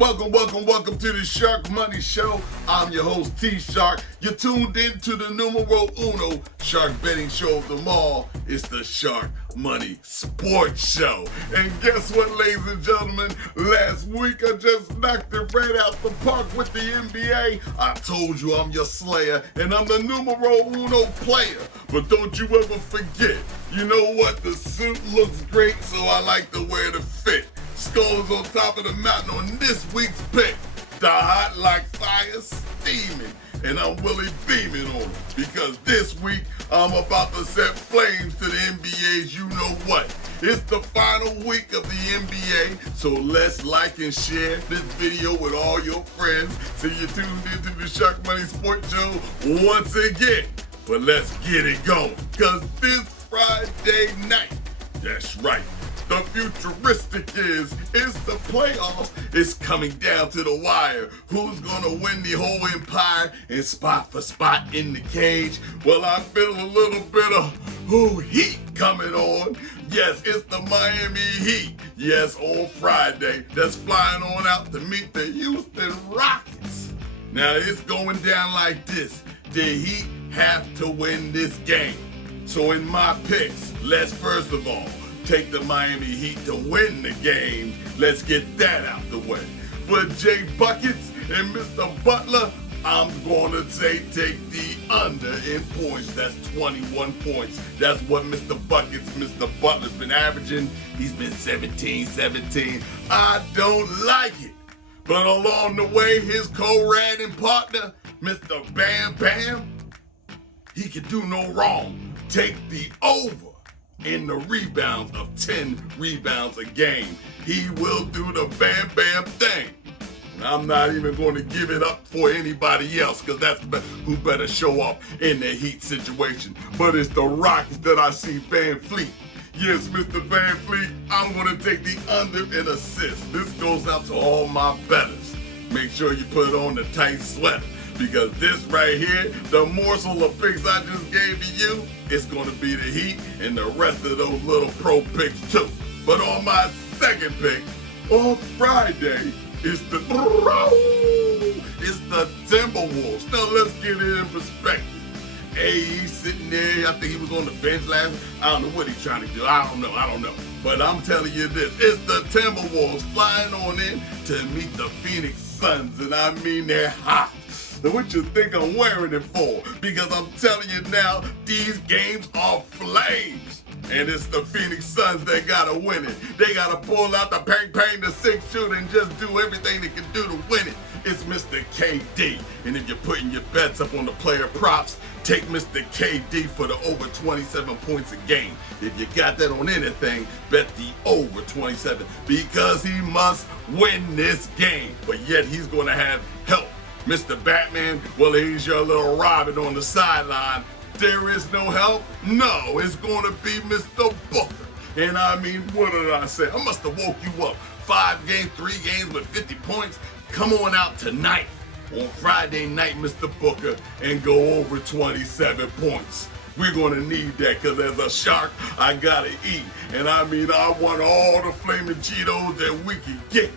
Welcome to the Shark Money Show. I'm your host, T-Shark. You're tuned in to the numero uno shark betting show of them all. It's the Shark Money Sports Show. And guess what, ladies and gentlemen? Last week I just knocked it right out the park with the NBA. I told you I'm your slayer, and I'm the numero uno player. But don't you ever forget, you know what? The suit looks great, so I like to wear the fit. Skull is on top of the mountain on this week's pick. The hot like fire steaming, and I'm really beaming on it because this week I'm about to set flames to the NBA's you know what. It's the final week of the NBA, so let's like and share this video with all your friends so you're tuned into the Shark Money Sports Show once again. But let's get it going, because this Friday night, that's right, the futuristic is the playoffs. It's coming down to the wire. Who's gonna win the whole empire and spot for spot in the cage? Well, I feel a little bit of heat coming on. Yes, it's the Miami Heat. Yes, on Friday, that's flying on out to meet the Houston Rockets. Now, it's going down like this. The Heat have to win this game. So in my picks, let's first of all take the Miami Heat to win the game. Let's get that out the way. But Jay Buckets and Mr. Butler, I'm going to say take the under in points. That's 21 points. That's what Mr. Butler's been averaging. He's been 17. I don't like it. But along the way, his co-rad and partner, Mr. Bam Bam, he can do no wrong. Take the over in the rebounds of 10 rebounds a game. He will do the Bam Bam thing. And I'm not even going to give it up for anybody else, because that's who better show up in the Heat situation. But it's the Rockets that I see Van Fleet. Yes, Mr. Van Fleet, I'm going to take the under in assists. This goes out to all my bettors. Make sure you put on the tight sweater, because this right here, the morsel of picks I just gave to you, it's going to be the Heat and the rest of those little pro picks too. But on my second pick, on Friday, it's the Timberwolves. Now let's get it in perspective. Hey, he's sitting there, I think he was on the bench last week. I don't know what he's trying to do. I don't know. But I'm telling you this, it's the Timberwolves flying on in to meet the Phoenix Suns, and I mean they're hot. Now what you think I'm wearing it for? Because I'm telling you now, these games are flames. And it's the Phoenix Suns that gotta win it. They gotta pull out the pang, the 6 shooter, and just do everything they can do to win it. It's Mr. KD. And if you're putting your bets up on the player props, take Mr. KD for the over 27 points a game. If you got that on anything, bet the over 27, because he must win this game. But yet he's gonna have help. Mr. Batman, well, he's your little Robin on the sideline. There is no help? No, it's going to be Mr. Booker. And I mean, what did I say? I must have woke you up. 3 games with 50 points. Come on out tonight on Friday night, Mr. Booker, and go over 27 points. We're going to need that, because as a shark, I got to eat. And I mean, I want all the flaming Cheetos that we can get.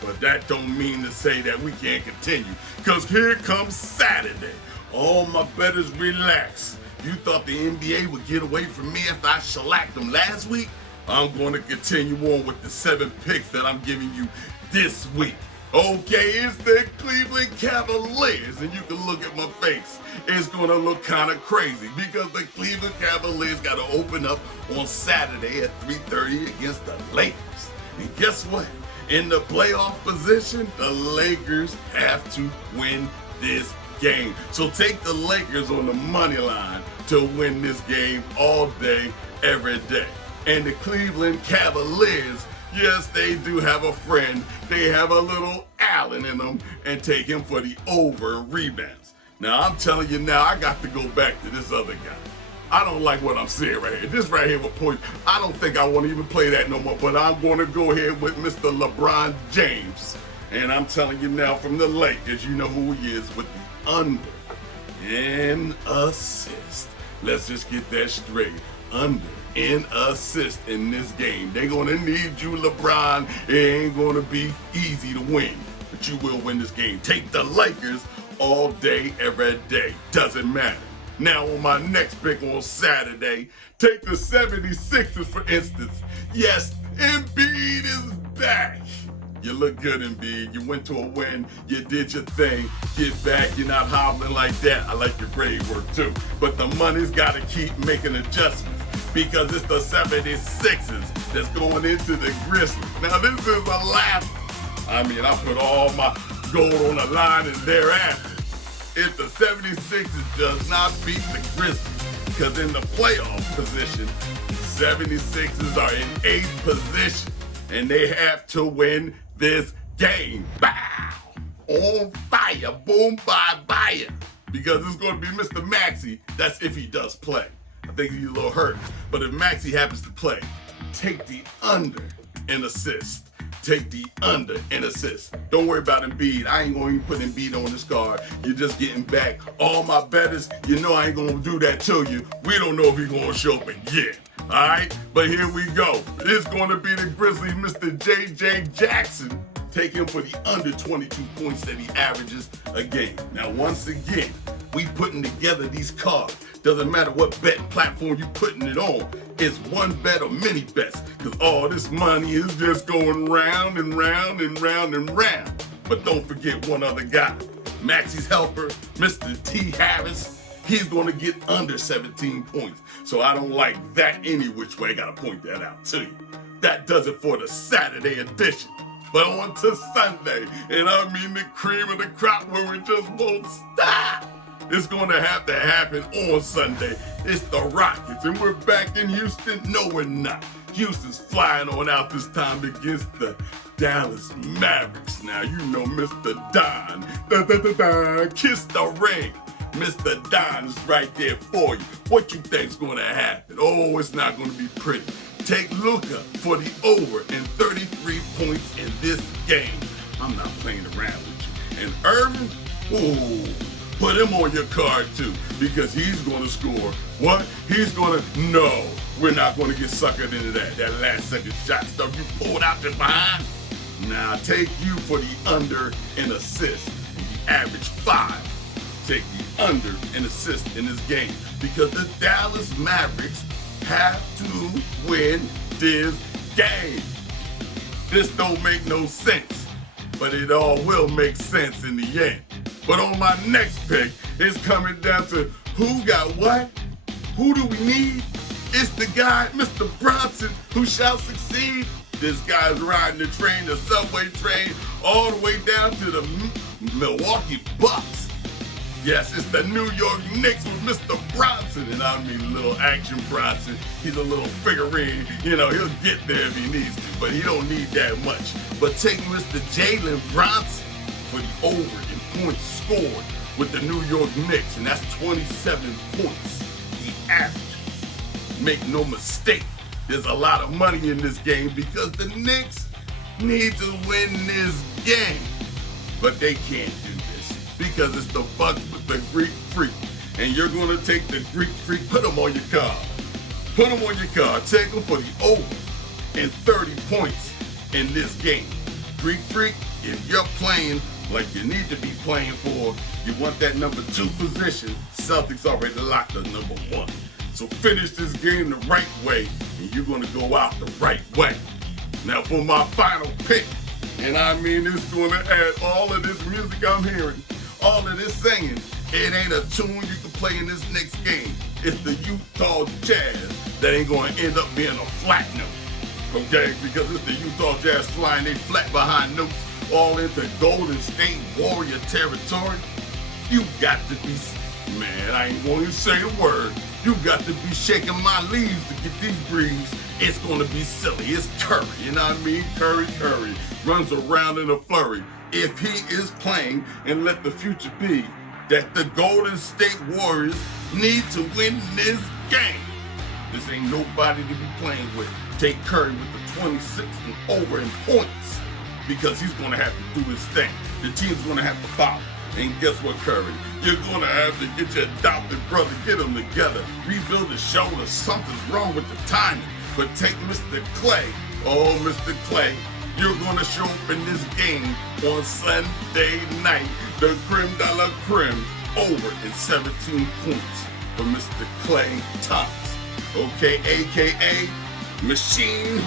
But that don't mean to say that we can't continue, because here comes Saturday. All my bettors relax. You thought the NBA would get away from me after I shellacked them last week? I'm going to continue on with the 7 picks that I'm giving you this week. Okay, it's the Cleveland Cavaliers, and you can look at my face. It's going to look kind of crazy, because the Cleveland Cavaliers got to open up on Saturday at 3:30 against the Lakers. And guess what? In the playoff position, the Lakers have to win this game. So take the Lakers on the money line to win this game all day, every day. And the Cleveland Cavaliers, yes, they do have a friend. They have a little Allen in them, and take him for the over rebounds. Now, I'm telling you now, I got to go back to this other guy. I don't like what I'm seeing right here. This right here will point. I don't think I want to even play that no more, but I'm going to go ahead with Mr. LeBron James. And I'm telling you now, from the Lakers, you know who he is, with the under in assist. Let's just get that straight. Under in assists in this game. They're going to need you, LeBron. It ain't going to be easy to win, but you will win this game. Take the Lakers all day, every day. Doesn't matter. Now on my next pick on Saturday, take the 76ers for instance. Yes, Embiid is back. You look good, Embiid. You went to a win. You did your thing. Get back. You're not hobbling like that. I like your grade work too. But the money's got to keep making adjustments because it's the 76ers that's going into the Grizzlies. Now this is a laugh. I mean, I put all my gold on the line and thereafter. If the 76ers does not beat the Grizzlies, because in the playoff position, 76ers are in 8th position, and they have to win this game. Bow! On fire. Boom, bye, bye. Because it's going to be Mr. Maxey. That's if he does play. I think he's a little hurt. But if Maxey happens to play, take the under in assist. Take the under and assist. Don't worry about Embiid. I ain't going to put Embiid on this card. You're just getting back. All my bettors, you know I ain't going to do that to you. We don't know if he's going to show up again. All right? But here we go. It's going to be the Grizzlies, Mr. J.J. Jackson. Take him for the under 22 points that he averages a game. Now, once again, we putting together these cards. Doesn't matter what betting platform you putting it on. It's one bet or many bets. Because all this money is just going round and round and round and round. But don't forget one other guy. Maxey's helper, Mr. T. Harris. He's going to get under 17 points. So I don't like that any which way. I got to point that out to you. That does it for the Saturday edition. But on to Sunday. And I mean the cream of the crop where it just won't stop. It's going to have to happen on Sunday. It's the Rockets, and we're back in Houston. No, we're not. Houston's flying on out this time against the Dallas Mavericks. Now, you know Mr. Don. Kiss the ring. Mr. Don is right there for you. What you think's going to happen? Oh, it's not going to be pretty. Take Luka for the over and 33 points in this game. I'm not playing around with you. And Irvin, ooh. Put him on your card too, because he's going to score. What? He's going to, no, we're not going to get suckered into that last second shot stuff you pulled out there behind. Now take you for the under and assist. You average 5. Take the under and assist in this game because the Dallas Mavericks have to win this game. This don't make no sense, but it all will make sense in the end. But on my next pick, it's coming down to who got what? Who do we need? It's the guy, Mr. Bronson, who shall succeed. This guy's riding the train, the subway train, all the way down to the Milwaukee Bucks. Yes, it's the New York Knicks with Mr. Bronson. And I mean little action Bronson. He's a little figurine. You know, he'll get there if he needs to, but he don't need that much. But take Mr. Jalen Bronson for the over in points scored with the New York Knicks, and that's 27 points. The average. Make no mistake, there's a lot of money in this game because the Knicks need to win this game. But they can't do this because it's the Bucks with the Greek Freak. And you're going to take the Greek Freak, put them on your card. Put them on your card. Take them for the over and 30 points in this game. Greek Freak, if you're playing like you need to be playing for, you want that number 2 position, Celtics already locked the number 1. So finish this game the right way, and you're going to go out the right way. Now for my final pick, and I mean it's going to add all of this music I'm hearing, all of this singing. It ain't a tune you can play in this next game. It's the Utah Jazz that ain't going to end up being a flat note, okay? Because it's the Utah Jazz flying they flat behind notes all into Golden State Warrior territory. You got to be, man, I ain't going to say a word. You got to be shaking my leaves to get these breeds. It's going to be silly. It's Curry, you know what I mean? Curry runs around in a flurry. If he is playing, and let the future be that the Golden State Warriors need to win this game. This ain't nobody to be playing with. Take Curry with the 26 and over in points, because he's going to have to do his thing. The team's going to have to follow. And guess what, Curry? You're gonna have to get your adopted brother, get them together, rebuild his shoulder. Something's wrong with the timing. But take Mr. Clay. Oh, Mr. Clay, you're gonna show up in this game on Sunday night. The creme de la creme over in 17 points for Mr. Clay Thomas. Okay, AKA machine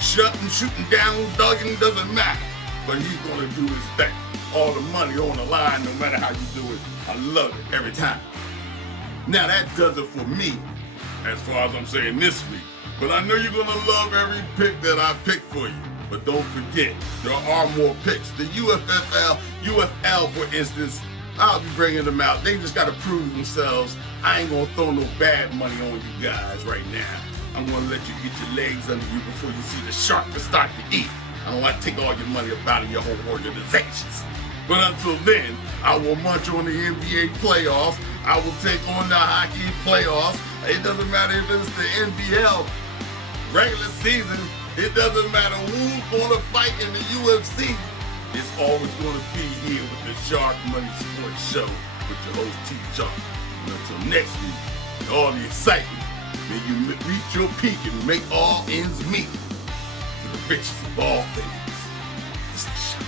shooting down, dogging, doesn't matter. But he's gonna do his thing. All the money on the line, no matter how you do it. I love it every time. Now that does it for me, as far as I'm saying this week. But I know you're gonna love every pick that I pick for you. But don't forget, there are more picks. The UFL, for instance, I'll be bringing them out. They just gotta prove themselves. I ain't gonna throw no bad money on you guys right now. I'm gonna let you get your legs under you before you see the shark to start to eat. I don't like to take all your money up out of your whole organizations. But until then, I will munch on the NBA playoffs. I will take on the hockey playoffs. It doesn't matter if it's the NBL regular season. It doesn't matter who's going to fight in the UFC. It's always going to be here with the Shark Money Sports Show with your host, T. Shark. And until next week, with all the excitement, may you reach your peak and make all ends meet. For the richest of all things, it's the Shark.